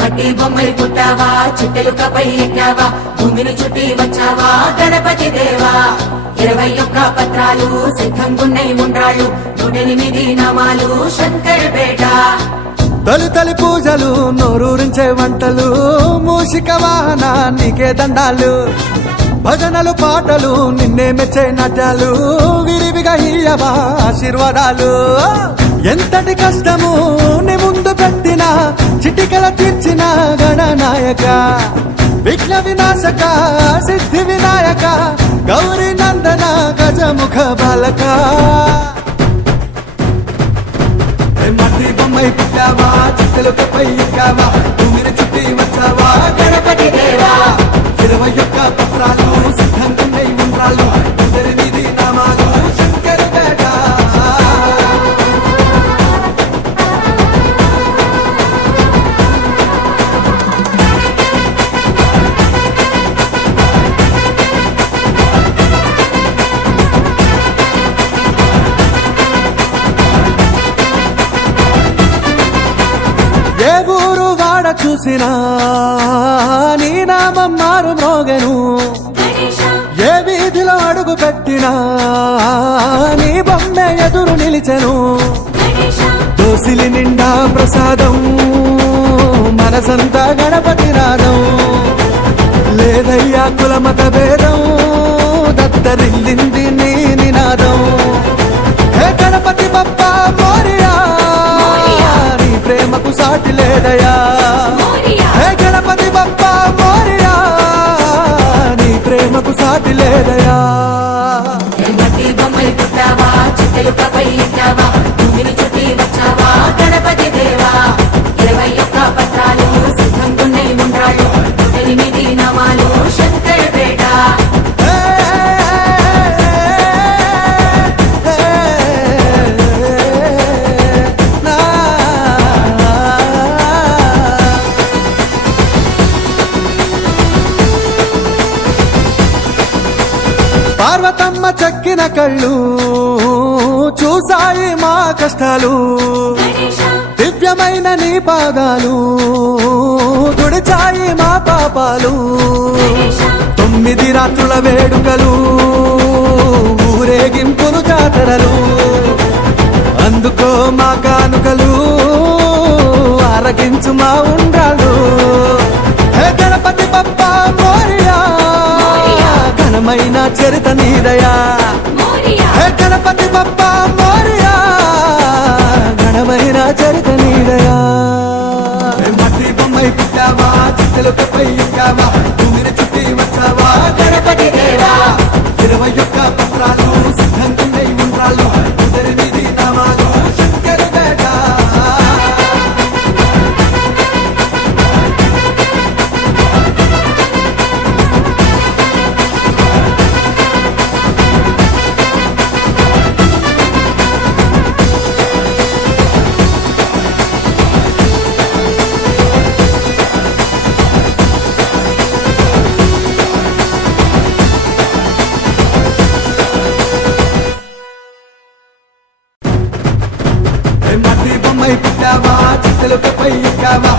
మట్టి బొమ్మై పుట్టావా చిట్టెలుకపై ఎక్కావా భూమిని చుట్టి వచ్చావా గణపతి దేవా 21 పత్రాలు సిద్ధంగున్నై ఉండ్రాళ్ళు 108 నామాలు శంకర్ బేట తొలి తొలి పూజలు నోరూరించే వంటలు మూషిక వాహన నీకే దండాలు భజనలు పాటలు నిన్నే మెచ్చే నాట్యాలు విరివిగా ఇయ్యవా ఆశీర్వాదాలు ఎంతటి కష్టము నీ ముందు పెట్టిన చిటికల తీర్చిన గణనాయక విఘ్న వినాశక సిద్ధి వినాయక గౌరీ నందన గజముఖ బాలక మట్టి బొమ్మై పుట్టావా చిట్టెలుకపై ఎక్కావా భూమిని చుట్టి వచ్చావా గణపతి దేవా 21 పత్రాలు సిద్ధంగున్నై ఉండ్రాళ్ళు 108 నామాలు శంకర్ బేట ఏ ఊరు వాడ చూసినా నీ నామం మారు మ్రోగెను ఏ వీధిలో అడుగు పెట్టినా నీ బొమ్మె ఎదురు నిలిచెను దోసిలి నిండా ప్రసాదం మనసంతా గణపతి నాదం లేదయ్యా కులమత భేదం దత్తరిల్లింది నీ నినాదం హే గణపతి బప్పా మోరియా నీ ప్రేమకు సాటి లేదయా హే గణపతి బప్పా మోరియా నీ ప్రేమకు సాటి లేదయా మట్టి బొమ్మై పుట్టావా చిట్టెలుకపై ఎక్కావా భూమిని చుట్టి వచ్చావా గణపతి దేవా 21 పత్రాలు సిద్ధంగున్నై ఉండ్రాళ్ళు 108 నామాలు శంకర్ బేట పార్వతమ్మ చక్కిన కళ్ళు చూసాయి మా కష్టాలు దివ్యమైన నీ పాదాలు తుడిచాయి మా పాపాలు 9 రాత్రుల వేడుకలు ఊరేగింపులు జాతరలు అందుకో మా కానుకలు ఆరగించు మా ఉండ్రాలు హే గణపతి బప్పా మోరియా ఘనమైన చరిత నీదయా హే గణపతి బప్పా మోరియా ఘనమైన చరిత నీదయా మట్టి బొమ్మై పుట్టావా చిట్టెలుకపై ఎక్కావా భూమిని చుట్టి వచ్చావా గణపతి దేవా 21 పత్రాలు సిద్ధంగున్నై ఉండ్రాళ్ళు 108 నామాలు శంకర్ బేట మట్టి బొమ్మై పుట్టావా చిట్టెలుకపై ఎక్కావా